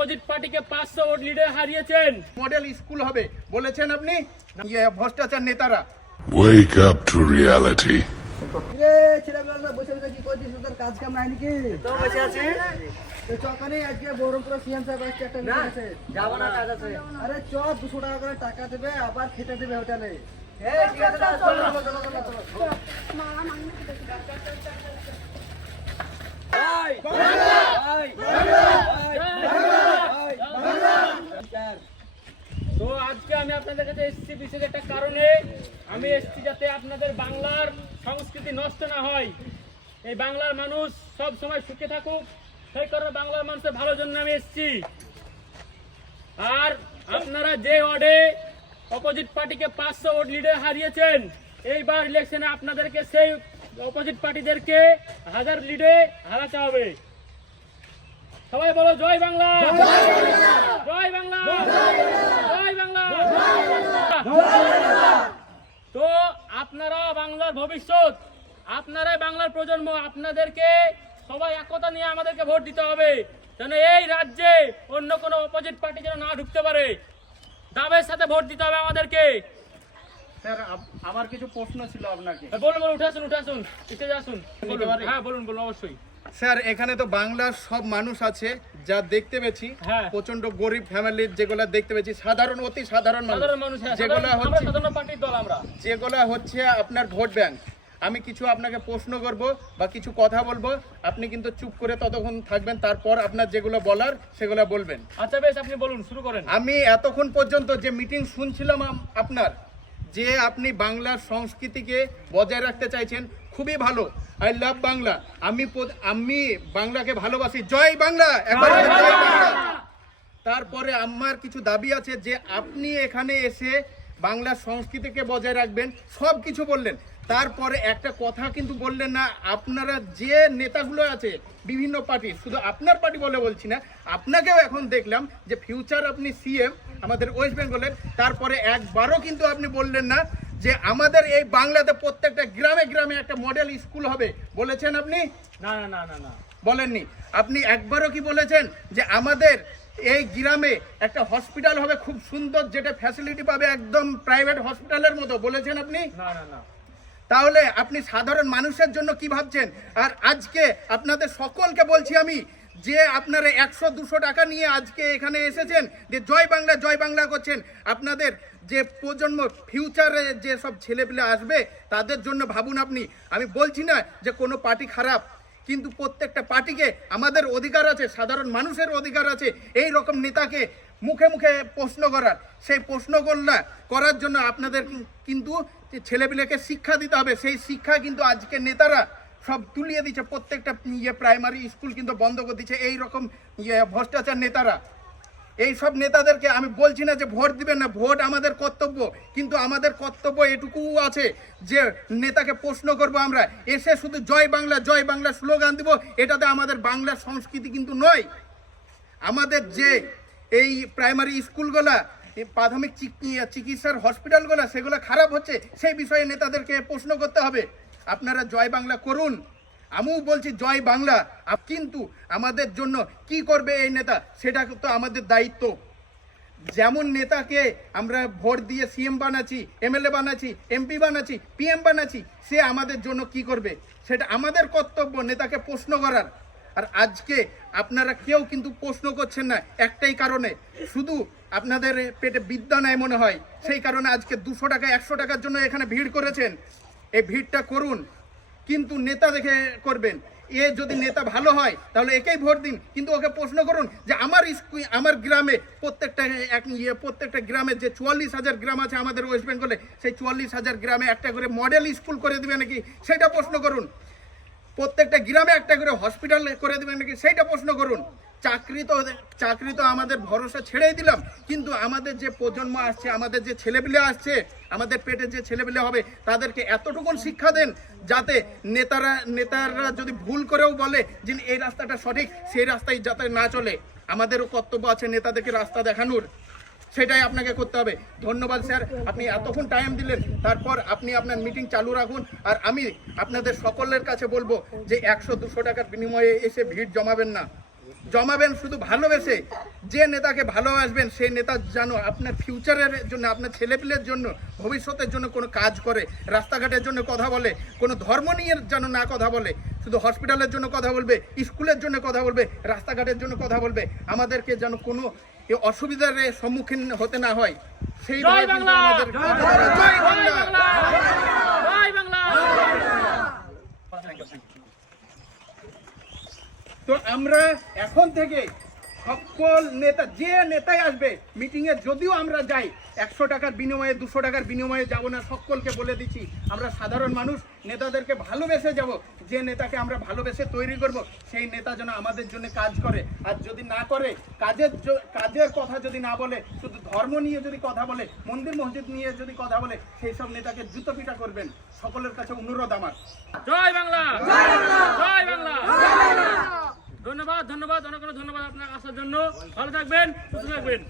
Opposite পার্টিকে 500 vote লিডে হারিয়েছেন। Model school হবে বলেছেন আপনি, ভ্রষ্টাচার নেতারা। Wake up to reality. ছেলেবেলা বসে বসে কি করছিস? তোদের কাজ কাম নাই নাকি? তো বসে আছি। তো চকানে আজকে বহরমপুর সিএম সাহেব আসছে, একটা মিটিং আছে। যাবো না, কাজ আছে। আরে চ, 200 টাকা করে টাকা দেবে, আবার খেতে দেবে হোটেলে। এই ঠিক আছে, চলো চলো চলো চলো। ভাই ভাই তো আজকে আমি আপনাদের কাছে এসেছি বিশেষ একটা কারণে। আমি এসেছি যাতে আপনাদের বাংলার সংস্কৃতি নষ্ট না হয়, এই বাংলার মানুষ সব সময় সুখে থাকুক, সেই কারণে বাংলার মানুষের ভালোর জন্য আমি এসেছি। আর আপনারা যে ওয়ার্ডে অপোজিট পার্টিকে 500 ভোট লিডে হারিয়েছেন, এইবার ইলেকশনে আপনাদেরকে সেই অপোজিট পার্টিদেরকে 1000 লিডে হারাতে হবে। সবাই বলো জয় বাংলা, জয় বাংলা, জয় বাংলা। তো আপনারা বাংলার ভবিষ্যৎ, আপনারাই বাংলার প্রজন্ম, আপনাদেরকে সবাই একতা নিয়ে আমাদেরকে ভোট দিতে হবে, যেন এই রাজ্যে অন্য কোনো অপোজিট পার্টি যেন না ঢুকতে পারে। দাবের সাথে ভোট দিতে হবে আমাদেরকে। স্যার আমার কিছু প্রশ্ন ছিল আপনাকে। বলুন বলুন, উঠে আসুন, উঠে আসুন, স্টেজে আসুন। হ্যাঁ বলুন বলুন, অবশ্যই। স্যার এখানে তো বাংলার সব মানুষ আছে, যা দেখতে পেয়েছি হ্যাঁ। প্রচন্ড গরিব ফ্যামিলির, যেগুলা দেখতে পেয়েছি সাধারণ, অতি সাধারণ সাধারণ মানুষ, হ্যাঁ, যেগুলা আমরা হচ্ছে সাধারণ পার্টির দল, আমরা যেগুলা হচ্ছে আপনার ভোট ব্যাংক। আমি কিছু আপনাকে প্রশ্ন করব বা কিছু কথা বলবো, আপনি কিন্তু চুপ করে ততক্ষণ থাকবেন, তারপর আপনার যেগুলো বলার সেগুলো বলবেন। আচ্ছা বেশ, আপনি বলুন, শুরু করেন। আমি এতক্ষণ পর্যন্ত যে মিটিং শুনছিলাম আপনার, যে আপনি বাংলার সংস্কৃতিকে বজায় রাখতে চাইছেন, খুবই ভালো। I love Bangla. আমি বাংলাকে ভালোবাসি। জয় বাংলা, একবার বলে জয় বাংলা। তারপরে আমার কিছু দাবি আছে, যে আপনি এখানে এসে বাংলার সংস্কৃতিকে বজায় রাখবেন, সব কিছু বললেন। তারপরে একটা কথা কিন্তু বললেন না, আপনারা যে নেতাগুলো আছে বিভিন্ন পার্টি, শুধু আপনার পার্টি বলে বলছি না, আপনাকেও এখন দেখলাম যে ফিউচার আপনি সিএম আমাদের ওয়েস্ট বেঙ্গলের। তারপরে একবারও কিন্তু আপনি বললেন না যে আমাদের এই বাংলাতে প্রত্যেকটা গ্রামে গ্রামে একটা মডেল স্কুল হবে, বলেছেন আপনি? না না না না না, বলেননি। আপনি একবারও কি বলেছেন যে আমাদের এই গ্রামে একটা হসপিটাল হবে খুব সুন্দর, যেটা ফ্যাসিলিটি পাবে একদম প্রাইভেট হসপিটালের মতো, বলেছেন আপনি? না না না। তাহলে আপনি সাধারণ মানুষের জন্য কি ভাবছেন? আর আজকে আপনাদের সকলকে বলছি আমি, যে আপনারা 100-200 টাকা নিয়ে আজকে এখানে এসেছেন, যে জয় বাংলা জয় বাংলা করছেন, আপনাদের যে প্রজন্ম ফিউচারে যে সব ছেলেপিলে আসবে তাদের জন্য ভাবুন আপনি। আমি বলছি না যে কোনো পার্টি খারাপ, কিন্তু প্রত্যেকটা পার্টিকে আমাদের অধিকার আছে, সাধারণ মানুষের অধিকার আছে এই রকম নেতাকে মুখে মুখে প্রশ্ন করার। সেই প্রশ্ন করার জন্য আপনাদের কিন্তু ছেলেপিলেকে শিক্ষা দিতে হবে। সেই শিক্ষা কিন্তু আজকে নেতারা সব তুলিয়ে দিচ্ছে, প্রত্যেকটা প্রাইমারি স্কুল কিন্তু বন্ধ করে দিচ্ছে এই রকম ভ্রষ্টাচার নেতারা। এই সব নেতাদেরকে আমি বলছি না যে ভোট দিবেন না, ভোট আমাদের কর্তব্য, কিন্তু আমাদের কর্তব্য এটুকু আছে যে নেতাকে প্রশ্ন করব আমরা, এসে শুধু জয় বাংলা স্লোগান দিব, এটাতে আমাদের বাংলার সংস্কৃতি কিন্তু নয়। আমাদের যে এই প্রাইমারি স্কুলগুলা, প্রাথমিক চিকিৎসার হসপিটালগুলো, সেগুলো খারাপ হচ্ছে, সেই বিষয়ে নেতাদেরকে প্রশ্ন করতে হবে। আপনারা জয় বাংলা করুন, আমিও বলছি জয় বাংলা, কিন্তু আমাদের জন্য কি করবে এই নেতা, সেটা তো আমাদের দায়িত্ব। যেমন নেতাকে আমরা ভোট দিয়ে সিএম বানাচ্ছি, এমএলএ বানাচ্ছি, এমপি বানাচ্ছি, পিএম বানাচ্ছি, সে আমাদের জন্য কি করবে, সেটা আমাদের কর্তব্য নেতাকে প্রশ্ন করার। আর আজকে আপনারা কেউ কিন্তু প্রশ্ন করছেন না, একটাই কারণে, শুধু আপনাদের পেটে বিদ্যা নাই মনে হয়, সেই কারণে আজকে 200 টাকা 100 টাকার জন্য এখানে ভিড় করেছেন। এই ভিড়টা করুন, কিন্তু নেতা দেখে করবেন। এ যদি নেতা ভালো হয় তাহলে একেই ভোট দিন, কিন্তু ওকে প্রশ্ন করুন যে আমার গ্রামে প্রত্যেকটা গ্রামে যে 44,000 গ্রাম আছে আমাদের ওয়েস্ট বেঙ্গলে, সেই 44,000 গ্রামে একটা করে মডেল স্কুল করে দিবে নাকি, সেটা প্রশ্ন করুন। প্রত্যেকটা গ্রামে একটা করে হসপিটাল করে দেবেন নাকি, সেইটা প্রশ্ন করুন। চাকরি তো আমাদের ভরসা ছেড়েই দিলাম, কিন্তু আমাদের যে প্রজন্ম আসছে, আমাদের যে ছেলেপিলে আসছে, আমাদের পেটে যে ছেলেপিলে হবে, তাদেরকে এতটুকুন শিক্ষা দেন যাতে নেতারা যদি ভুল করেও বলে যে এই রাস্তাটা সঠিক, সেই রাস্তায় যাতে না চলে। আমাদেরও কর্তব্য আছে নেতাদেরকে রাস্তা দেখানোর, সেটাই আপনাকে করতে হবে। ধন্যবাদ স্যার, আপনি এতক্ষণ টাইম দিলেন, তারপর আপনি আপনার মিটিং চালু রাখুন। আর আমি আপনাদের সকলের কাছে বলবো যে 100-200 টাকার বিনিময়ে এসে ভিড় জমাবেন না। জমাবেন শুধু ভালোবেসে। যে নেতাকে ভালোবাসবেন সেই নেতা যেন আপনার ফিউচারের জন্য, আপনার ছেলেপিলের জন্য, ভবিষ্যতের জন্য কোনো কাজ করে, রাস্তাঘাটের জন্য কথা বলে, কোনো ধর্ম নিয়ে যেন না কথা বলে, শুধু হসপিটালের জন্য কথা বলবে, স্কুলের জন্য কথা বলবে, রাস্তাঘাটের জন্য কথা বলবে। আমাদেরকে যেন কোনো অসুবিধার সম্মুখীন হতে না হয় সেই জয় বাংলা! জয় বাংলা! জয় বাংলা! তো আমরা এখন থেকে সকল নেতা, যে নেতাই আসবে মিটিং এ, যদিও আমরা যাই 100 টাকার বিনিময়ে, 200 টাকার বিনিময়ে যাব না, সকলকে বলে দিচ্ছি আমরা সাধারণ মানুষ, নেতাদেরকে ভালোবেসে যাব। যে নেতাকে আমরা ভালোবেসে তৈরি করব সেই নেতা যেন আমাদের জন্য কাজ করে। আর যদি না করে, কাজের কথা যদি না বলে, শুধু ধর্ম নিয়ে যদি কথা বলে, মন্দির মসজিদ নিয়ে যদি কথা বলে, সেই সব নেতাকে জুতো পিটা করবেন। সকলের কাছে অনুরোধ আমার। জয় বাংলা! জয় বাংলা! ধন্যবাদ, ধন্যবাদ, অনেক অনেক ধন্যবাদ আপনার আসার জন্য। ভালো থাকবেন, সুস্থ থাকবেন।